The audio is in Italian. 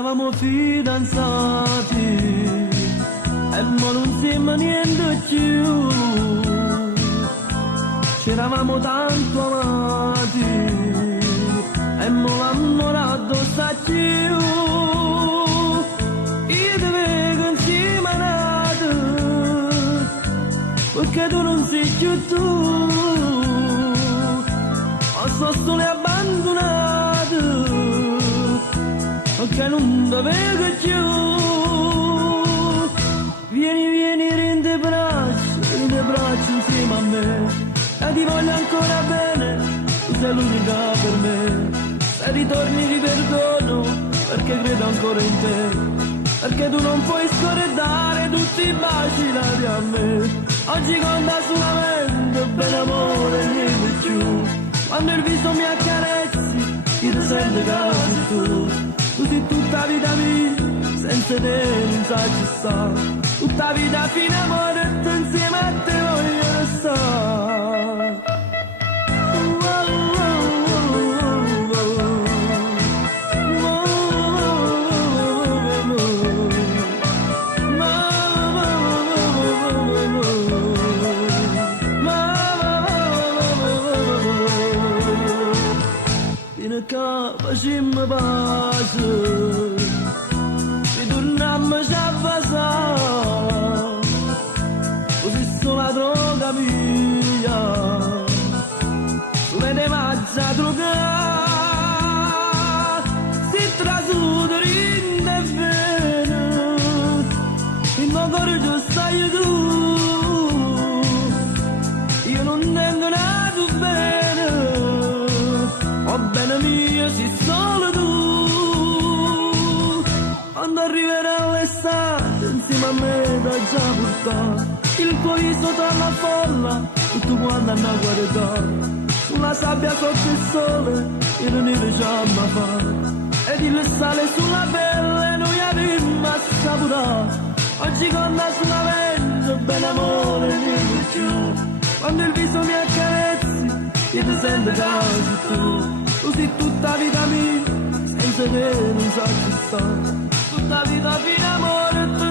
Eravamo fidanzati e ma non siamo niente più. C'eravamo tanto amati e mo l'ammorato sta più. Io ti vedo insieme a nato perché tu non sei più tu. Ma sono solo abbandonato perché non ti vedo più. Vieni, vieni, rende braccia insieme a me. E ti voglio ancora bene, tu sei l'unica per me. Se ritorni ti perdono, perché credo ancora in te. Perché tu non puoi scordare tutti i baci dati a me. Oggi conta solamente bene amore e niente più. Quando il viso mi accarezzi, io ti sento quasi tu. Tu sei tutta vita mia, senza te non sai ci sta. Tutta vita fino a morte insieme a te voglio restare. Fino che facemmo pace, ritornammo a passare, così sono la droga mia, tu vedi mazza a drogare, si trasuda rinde e bene, il mio cuore già stai tu, io non tengo nato bene, oh bene mia sei solo tu. Quando arriverà l'estate insieme a me da già portare il tuo viso tra la folla, tutto quanto hanno a guardare sulla sabbia sotto il sole, io non ne riusciamo a fare ed il sale sulla pelle noi avremmo a saporare. Oggi conta solamente bene amore niente più. Quando il viso mi accarezzi io ti sento quasi tu. Tu sei tutta vita mia, senza te non so ci sta. Tutta vita fino a morte.